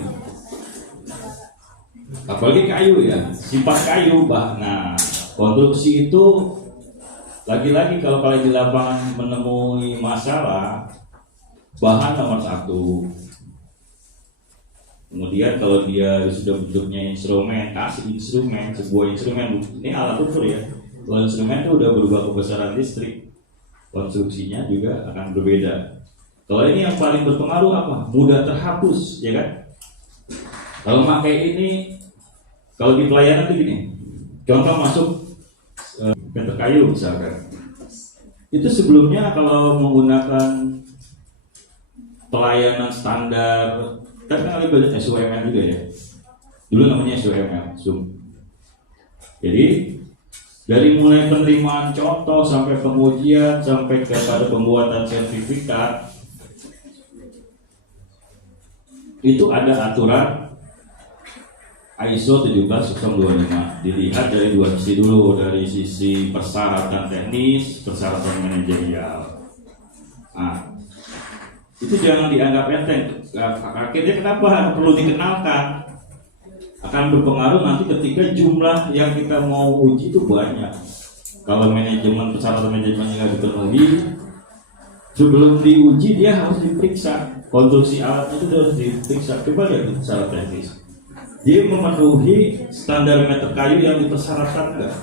Apalagi kayu ya, sifat kayu, bah. Nah, konstruksi itu lagi-lagi kalau kalian di lapangan menemui masalah, bahan nomor satu. Kemudian kalau dia sudah bentuknya instrumen, kasih instrumen, sebuah instrumen, ini alat ukur ya. Kalau instrumen itu udah berubah kebesaran listrik, konstruksinya juga akan berbeda. Kalau ini yang paling berpengaruh apa? Mudah terhapus, ya kan? Kalau pakai ini, kalau di pelayanan itu gini, contoh masuk meter kayu misalkan, itu sebelumnya kalau menggunakan pelayanan standar, kan kali banyak SUMM juga ya. Dulu namanya SUMM, Zoom. Jadi dari mulai penerimaan contoh sampai pengujian sampai kepada pembuatan sertifikat itu ada aturan ISO 17025. Dilihat dari dua sisi dulu, dari sisi persyaratan teknis, persyaratan manajerial. Nah, itu jangan dianggap enteng. Akhirnya kenapa perlu dikenalkan? Akan berpengaruh nanti ketika jumlah yang kita mau uji itu banyak. Kalau manajemen persyaratan manajemen yang dipenuhi, sebelum diuji dia harus diperiksa. Konstruksi alatnya itu harus diperiksa. Coba lihat secara teknis. Dia memenuhi standar meter kayu yang dipersyaratkan enggak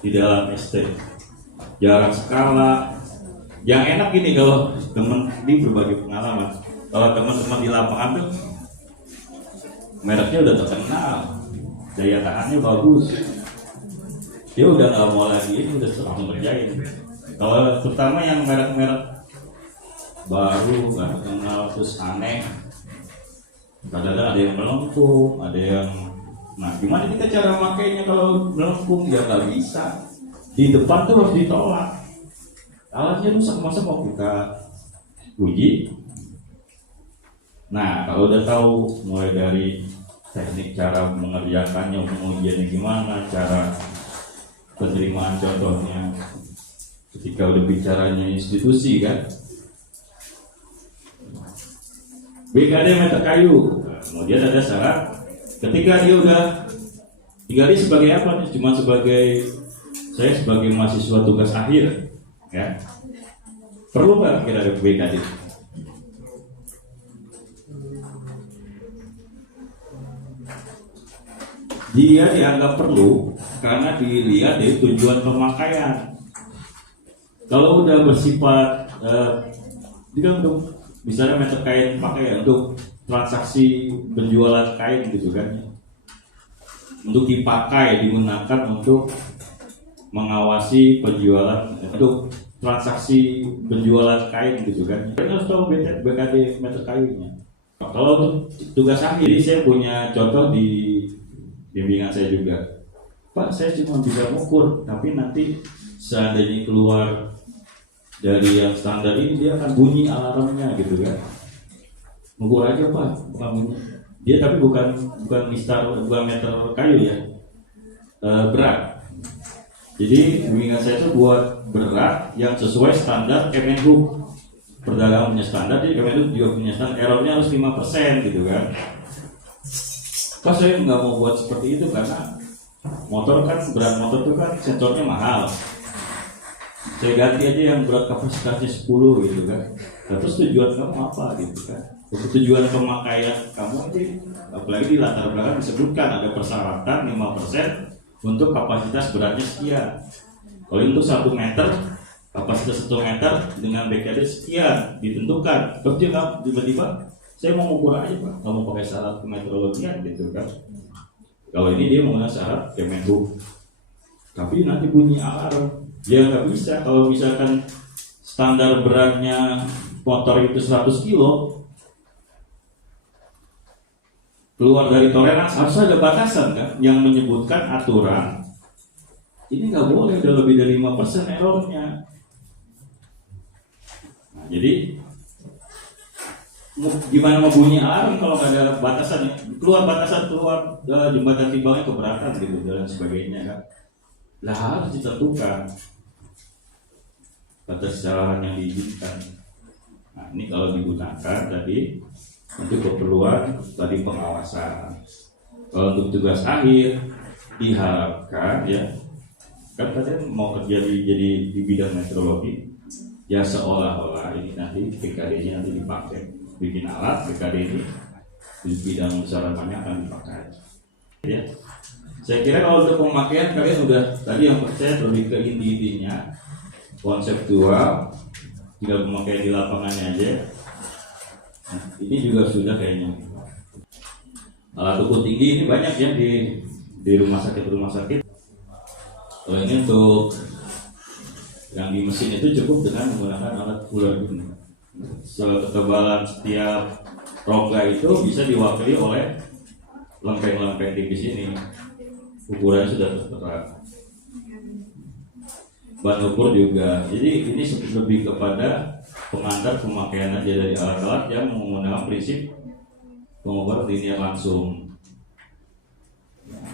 di dalam ST. Jarak skala. Yang enak gini kalau teman ini berbagi pengalaman. Kalau teman-teman di lapangan tuh mereknya udah terkenal, daya tahannya bagus, dia udah nggak mau lagi ini, udah langsung kerjain. Kalau terutama yang merek-merek baru nggak terkenal terus aneh, kadang-kadang ada yang melengkung, ada yang, nah gimana kita cara makainya kalau melengkung? Ya nggak bisa, di depan tuh harus ditolak. Alatnya rusak, masa mau kita uji? Nah, kalau udah tahu mulai dari teknik cara mengerjakannya, pengujiannya gimana, cara penerimaan contohnya, ketika udah bicaranya institusi kan, BKD meter kayu, kemudian ada syarat, ketika dia udah tinggal dia sebagai apa nih? Cuma sebagai saya sebagai mahasiswa tugas akhir. Ya, perlu nggak kira ada BKD? Dia dianggap perlu karena dilihat dari tujuan pemakaian. Kalau udah bersifat, dia untuk misalnya meter kain pakai untuk transaksi penjualan kain gitu kan, untuk dipakai digunakan untuk mengawasi penjualan, untuk transaksi penjualan kain gitu kan. Kita harus tahu BKD meter kayunya. Kalau untuk tugas akhir, jadi saya punya contoh di bimbingan saya juga. Pak, saya cuma bisa mengukur, tapi nanti seandainya keluar dari yang standar ini dia akan bunyi alarmnya gitu kan. Mengukur aja Pak, bukan bunyi. Dia tapi bukan meter kayu ya, berat. Jadi bimbingan saya itu buat berat yang sesuai standar Kemenhub. Perdagangan punya standar, jadi Kemenhub juga punya standar. Errornya harus 5% gitu kan. Pas saya nggak mau buat seperti itu karena motor kan, berat motor itu kan sensornya mahal. Saya ganti aja yang berat kapasitasnya 10 gitu kan. Nah, terus tujuan kamu apa gitu kan? Tujuan pemakaian kamu aja, apalagi di latar belakang disebutkan ada persyaratan 5% untuk kapasitas beratnya sekian. Kalau untuk 1 meter, kapasitas 1 meter dengan BKD sekian ditentukan. Terus dia nggak tiba-tiba saya mau ukur aja Pak, nggak mau pakai syarat kemeteorologian gitu kan. Kalau ini dia menggunakan syarat Kemenhub, tapi nanti bunyi alarm. Dia nggak bisa. Kalau misalkan standar beratnya motor itu 100 kilo, keluar dari toleransi harus ada batasan kan, yang menyebutkan aturan. Ini nggak boleh udah lebih dari 5% errornya. Nah, jadi gimana mau bunyi alarm kalau nggak ada batasan? Keluar batasan, keluar jembatan timbangnya keberatan gitu dan sebagainya kan. Lah harus ditentukan batas jalanan yang diizinkan. Nah ini kalau digunakan tadi untuk keperluan tadi pengawasan. Kalau untuk tugas akhir diharapkan ya, kan kalian mau kerja di bidang meteorologi, ya seolah-olah ini nanti BKD-nya nanti dipakai, bikin alat BKD ini di bidang sarafanya akan dipakai. Ya, saya kira kalau untuk pemakaian kalian sudah tadi yang percaya lebih ke inti-intinya, konseptual, tinggal pemakaian di lapangannya aja. Nah, ini juga sudah kayaknya. Alat ukur tinggi ini banyak ya di rumah sakit. Kalau ini untuk yang di mesin itu cukup dengan menggunakan alat ukur ini. Ketebalan setiap rongga itu bisa diwakili oleh lempeng-lempeng tipis ini. Ukurannya sudah tertera. Ban ukur juga. Jadi ini lebih kepada pengantar pemakaian aja dari alat-alat yang menggunakan prinsip pengukur linear langsung.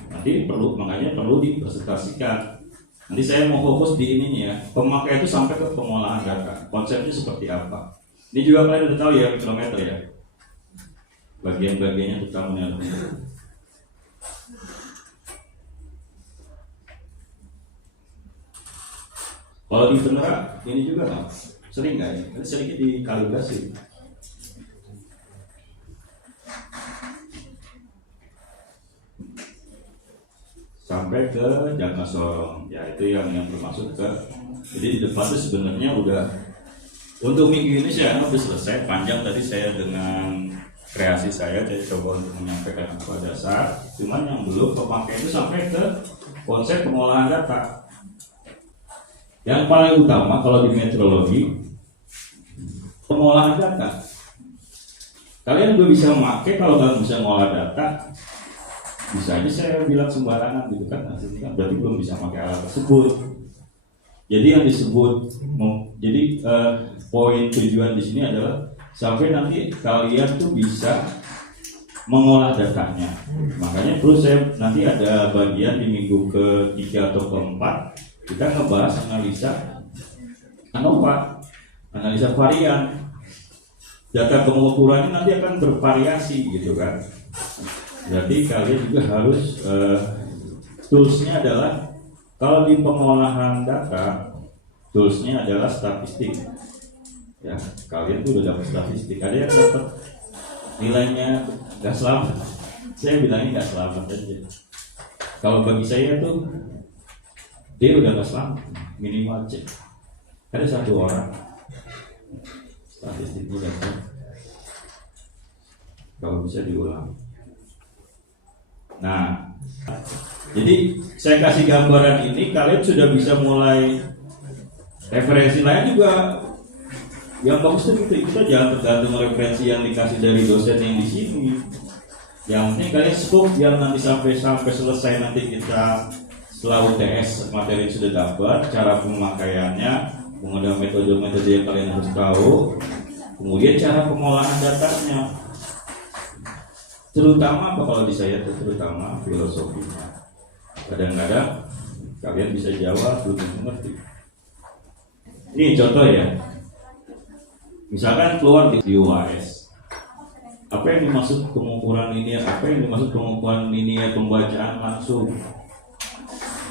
Nanti makanya perlu dipresentasikan. Nanti saya mau fokus di ininya ya, pemakaian itu sampai ke pengolahan data. Konsepnya seperti apa? Ini juga kalian udah tahu ya, mikrometer ya. Bagian-bagiannya utamanya. Kalau di Tenera ini juga nggak sering nggak ya? Sedikit dikalibrasi. Sampai ke jangka sorong, ya itu yang bermaksud ke. Jadi di depan itu sebenarnya udah untuk minggu ini saya udah selesai. Panjang tadi saya dengan kreasi saya coba untuk menyampaikan apa dasar. Cuman yang belum pemakai itu sampai ke konsep pengolahan data. Yang paling utama kalau di meteorologi pengolahan data. Kalian juga bisa memakai kalau kalian bisa mengolah data. Bisa aja saya bilang sembarangan gitu kan, hasilnya kan berarti belum bisa pakai alat tersebut. Jadi yang disebut, poin tujuan di sini adalah sampai nanti kalian tuh bisa mengolah datanya. Makanya terus saya nanti ada bagian di minggu ke-3 atau ke-4 kita ngebahas analisa ANOVA, analisa varian. Data pengukurannya nanti akan bervariasi gitu kan. Berarti kalian juga harus toolsnya adalah kalau di pengolahan data toolsnya adalah statistik. Ya, kalian tuh udah dapat statistik. Ada yang dapat nilainya nggak selamat. Saya bilangnya nggak selamat aja. Kalau bagi saya tuh dia udah nggak selamat, minimal cek. Ada satu orang statistiknya dapat. Kalau bisa diulang. Nah, jadi saya kasih gambaran ini, kalian sudah bisa mulai referensi lain juga. Yang bagus itu kita jangan tergantung referensi yang dikasih dari dosen yang di sini. Yang penting kalian scope yang nanti sampai selesai nanti kita setelah UTS materi sudah dapat, cara pemakaiannya, menggunakan metode-metode yang kalian harus tahu. Kemudian cara pengolahan datanya, terutama apa kalau di saya itu terutama filosofinya. Kadang-kadang kalian bisa jawab belum mengerti. Ini contoh ya, misalkan keluar di UAS, apa yang dimaksud pengukuran linear, apa yang dimaksud pengukuran linear pembacaan langsung?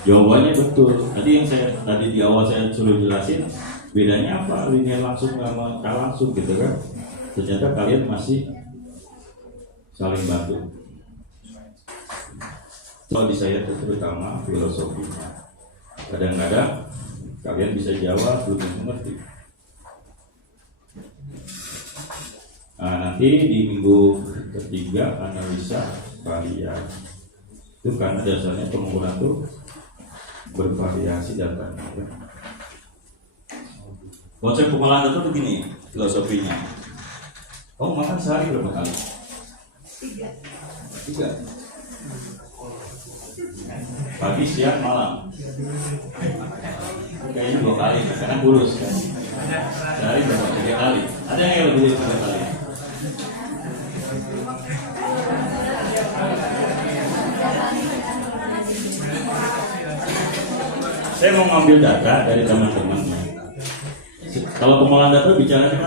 Jawabannya betul. Tadi yang tadi di awal saya suruh jelasin, bedanya apa linear langsung sama tak langsung gitu kan? Ternyata kalian masih saling bantu. Kalau di saya itu terutama filosofinya. Kadang-kadang kalian bisa jawab belum mengerti. Nah, nanti di minggu ketiga analisa varian. Itu karena dasarnya pengukuran itu bervariasi datanya. Konsep pengolahan data begini filosofinya. Oh, makan sehari berapa kali? 3. Pagi, siang, malam. Kayaknya 2 kali, karena kurus kan. Sehari berapa? 3 kali. Ada yang lebih dari 3 kali? Saya mau ngambil data dari teman-teman. Kalau pengolahan data bicara kan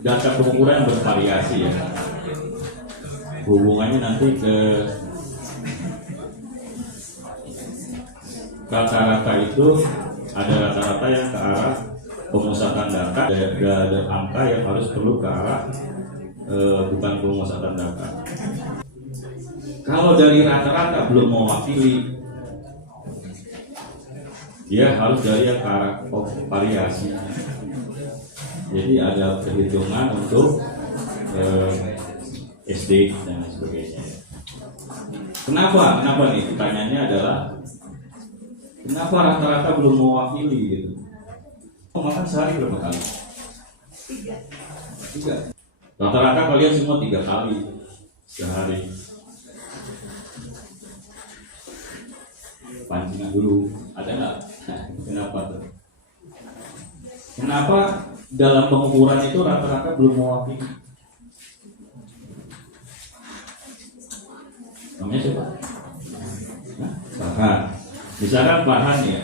data pengukuran yang bervariasi ya. Hubungannya nanti ke rata-rata itu ada rata-rata yang ke arah pemusatan data, ada angka yang harus perlu ke arah bukan pemusatan data. Kalau dari rata-rata belum mewakili, dia harus dari yang ke arah variasi. Jadi ada perhitungan untuk SD dan sebagainya. Kenapa nih? Pertanyaannya adalah kenapa rata-rata belum mewakili gitu? Oh, makan sehari berapa kali? 3. Rata-rata kalian semua 3 kali sehari. Pancingan dulu, ada nggak? Kenapa tuh? Kenapa dalam pengukuran itu rata-rata belum mewakili? Namanya siapa? Farhan. Misalkan Farhan ya,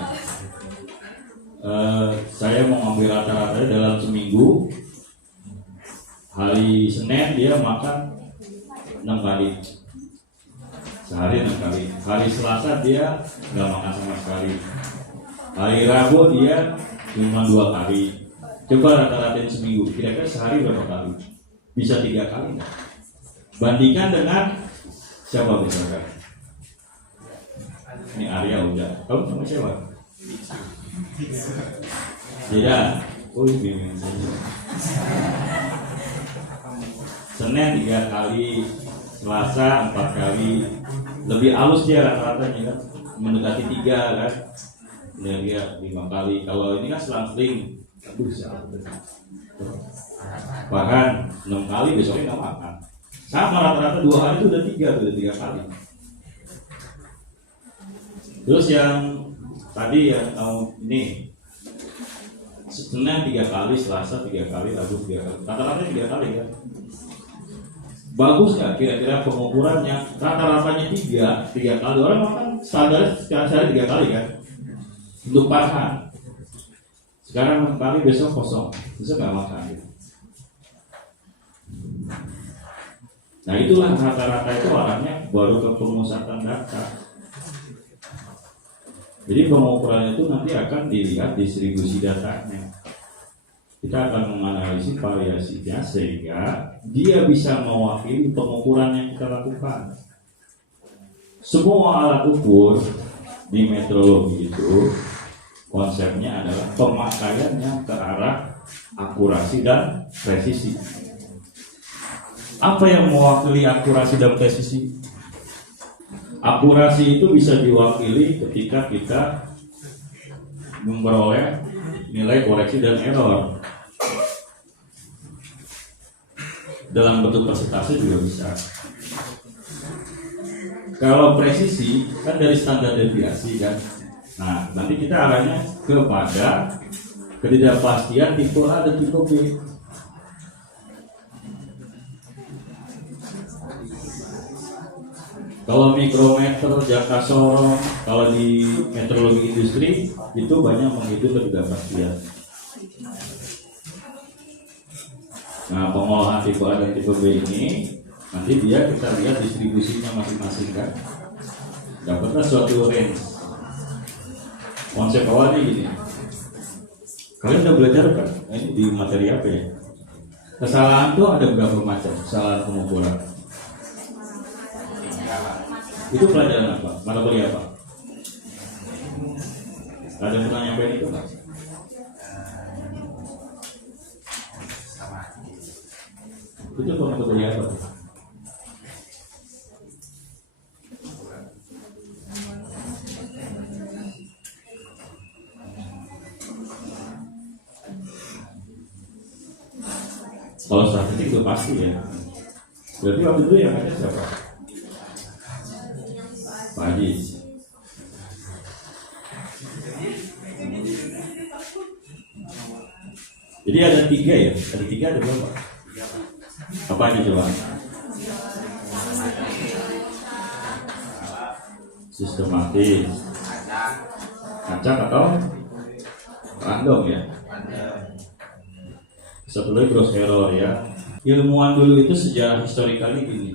saya mau ngambil rata-rata dalam seminggu. Hari Senin dia makan 6 kali, sehari 6 kali. Hari Selasa dia nggak makan sama sekali. Hari Rabu dia cuma 2 kali. Coba rata-ratain seminggu, kira-kira sehari berapa kali? Bisa 3 kali nggak? Bandingkan dengan siapa misalkan? Ini Arya udah. Kamu sama siapa? Beda. Oh, bingung saja. Senin 3 kali, Selasa 4 kali. Lebih halus dia rata-ratanya kan, mendekati 3 kan. Dan dia 5 kali. Kalau ini kan selang-seling. Aduh, bahkan 6 kali besoknya nggak makan. Sama rata-rata 2 hari itu udah 3 kali. Terus yang tadi yang ini Senin 3 kali, Selasa 3 kali, Rabu 3 kali. Rata-rata 3 kali kan. Bagus nggak kira-kira pengukurannya? Rata-ratanya 3 kali. Orang makan standar sehari 3 kali kan. Untuk Farhan. Sekarang 6 kali, besok kosong. Besok nggak makan gitu. Nah itulah rata-rata itu arahnya baru ke pemusatan data. Jadi pengukuran itu nanti akan dilihat distribusi datanya. Kita akan menganalisis variasinya sehingga dia bisa mewakili pengukuran yang kita lakukan. Semua alat ukur di metrologi itu konsepnya adalah pemakaian yang ke arah akurasi dan presisi. Apa yang mewakili akurasi dan presisi? Akurasi itu bisa diwakili ketika kita memperoleh nilai koreksi dan error. Dalam bentuk persentase juga bisa. Kalau presisi kan dari standar deviasi kan. Nah, nanti kita arahnya kepada ketidakpastian tipe A dan tipe B. Kalau mikrometer, jangka sorong, kalau di meteorologi industri itu banyak menghitung ketidakpastian. Nah, pengolahan tipe A dan tipe B ini nanti dia kita lihat distribusinya masing-masing kan. Dapatlah suatu range. Konsep awalnya gini. Kalian udah belajar kan? Ini di materi apa ya? Kesalahan tuh ada berapa macam? Kesalahan pengukuran. Itu pelajaran apa? Mata kuliah apa? Ada yang pernah nyampein itu nggak? Itu mata kuliah apa? Kalau statistik itu pasti ya. Berarti waktu itu yang ada siapa? Pak Haji. Jadi ada 3 ya? Ada 3 ada berapa? Apa aja coba? Sistematis, acak atau random ya? Satu lagi cross error ya. Ilmuwan dulu itu sejarah historikali gini.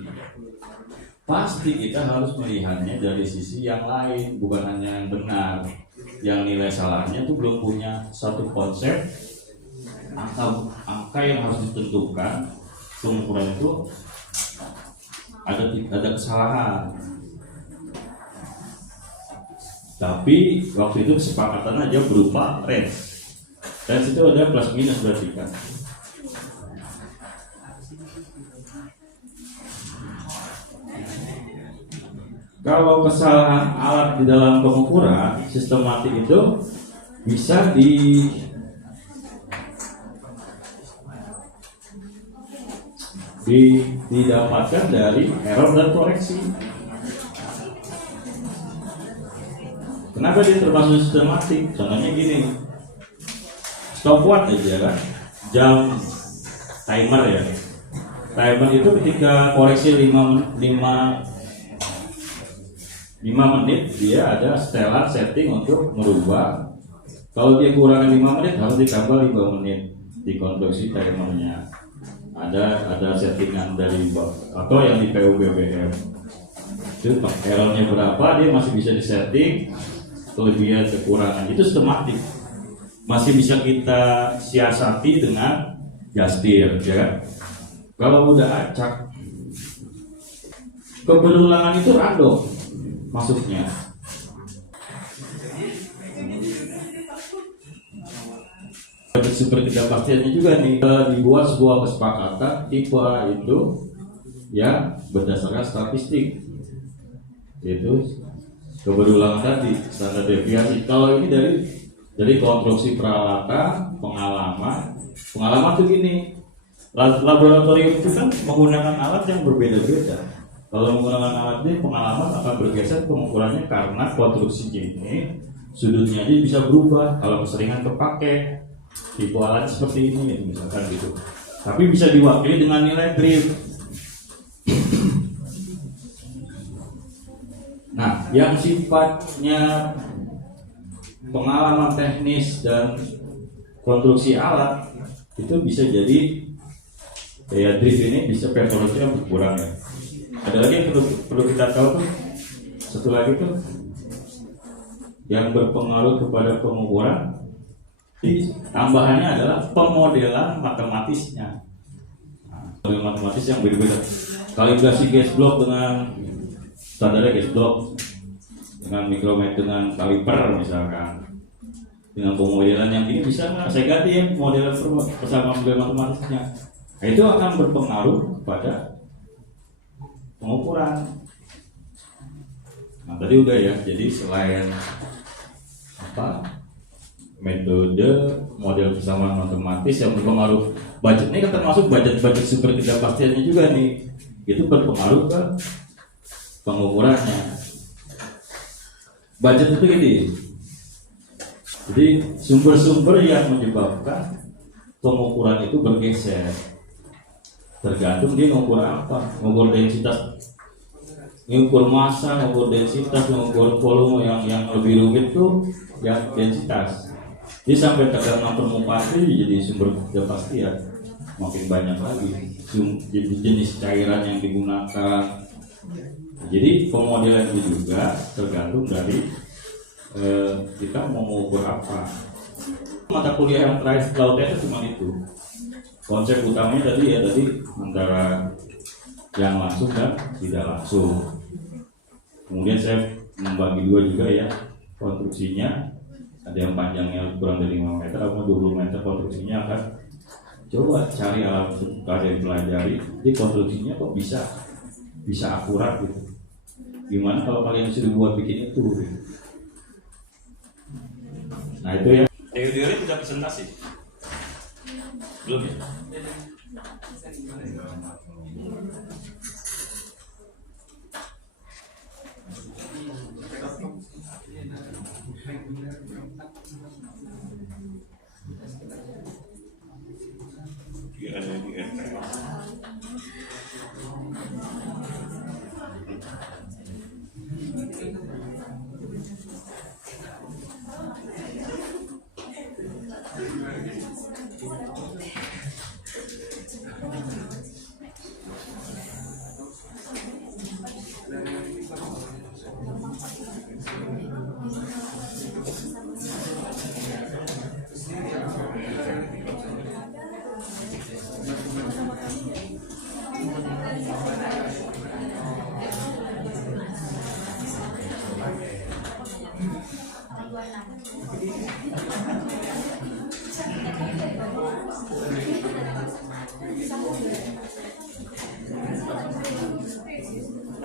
Pasti kita harus melihatnya dari sisi yang lain, bukan hanya yang benar. Yang nilai salahnya tuh belum punya satu konsep angka yang harus ditentukan. Pengukuran itu ada kesalahan. Tapi waktu itu kesepakatan aja berupa range. Range itu ada plus minus berarti kan. Kalau kesalahan alat di dalam pengukuran sistematik itu bisa didapatkan dari error dan koreksi. Kenapa dia termasuk sistematik? Contohnya gini, stopwatch aja kan, jam timer ya. Timer itu ketika koreksi 5 menit dia ada setelan setting untuk merubah. Kalau dia kurang 5 menit harus ditambah 5 menit dikonstruksi timernya. Ada settingan dari atau yang di PUBBM. Itu errornya berapa dia masih bisa disetting, kelebihan kekurangan itu sistematik. Masih bisa kita siasati dengan jastir ya kan? Kalau udah acak keberulangan itu random masuknya. Seperti ketidakpastiannya juga nih, dibuat sebuah kesepakatan tipe A itu ya berdasarkan statistik, yaitu keberulangan tadi standar deviasi. Kalau ini dari konstruksi peralatan, pengalaman tuh gini, laboratorium itu kan menggunakan alat yang berbeda-beda. Kalau menggunakan alat ini pengalaman akan bergeser pengukurannya karena konstruksi ini sudutnya aja bisa berubah kalau keseringan kepake. Tipe alat seperti ini misalkan gitu. Tapi bisa diwakili dengan nilai drift. Nah, yang sifatnya pengalaman teknis dan konstruksi alat itu bisa jadi daya drift ini bisa performanya berkurang ya. Ada lagi yang perlu kita tahu tuh, satu lagi tuh yang berpengaruh kepada pengukuran. Tambahannya adalah pemodelan matematisnya. Model matematis yang berbeda. Kalibrasi gas block dengan standarnya gas block, dengan mikrometer dengan kaliper misalkan, dengan pemodelan yang ini bisa nggak saya ganti ya pemodelan bersama model matematisnya. Nah, itu akan berpengaruh pada pengukuran. Nah tadi udah ya, jadi selain metode model persamaan matematis yang berpengaruh, budget ini kan termasuk budget super ketidakpastiannya juga nih, itu berpengaruh ke pengukurannya. Budget itu gini, Jadi sumber-sumber yang menyebabkan pengukuran itu bergeser, tergantung dia mengukur apa, mengukur densitas, mengukur massa, mengukur densitas, mengukur volume. Yang lebih rumit tuh yang densitas. Jadi sampai tekanan permukaan itu jadi sumber ketidakpastian makin banyak lagi. Jadi jenis cairan yang digunakan. Jadi pemodelan itu juga tergantung dari kita mau mengukur apa. Mata kuliah yang terakhir setelah UTS cuma itu. Konsep utamanya tadi antara yang langsung dan tidak langsung. Kemudian saya membagi dua juga ya konstruksinya. Ada yang panjangnya kurang dari 5 meter atau 20 meter konstruksinya akan coba cari alat kalian pelajari. Jadi konstruksinya kok bisa akurat gitu. Gimana kalau kalian sudah buat bikin itu? Gitu. Nah itu ya. Teori sudah presentasi? Belum ya? Ada di RPS.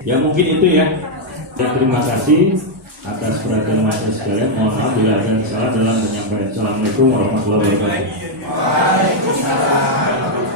Ya mungkin itu ya. Dan terima kasih atas perhatian mahasiswa sekalian. Mohon maaf bila ada salah dalam penyampaian. Assalamualaikum warahmatullahi wabarakatuh.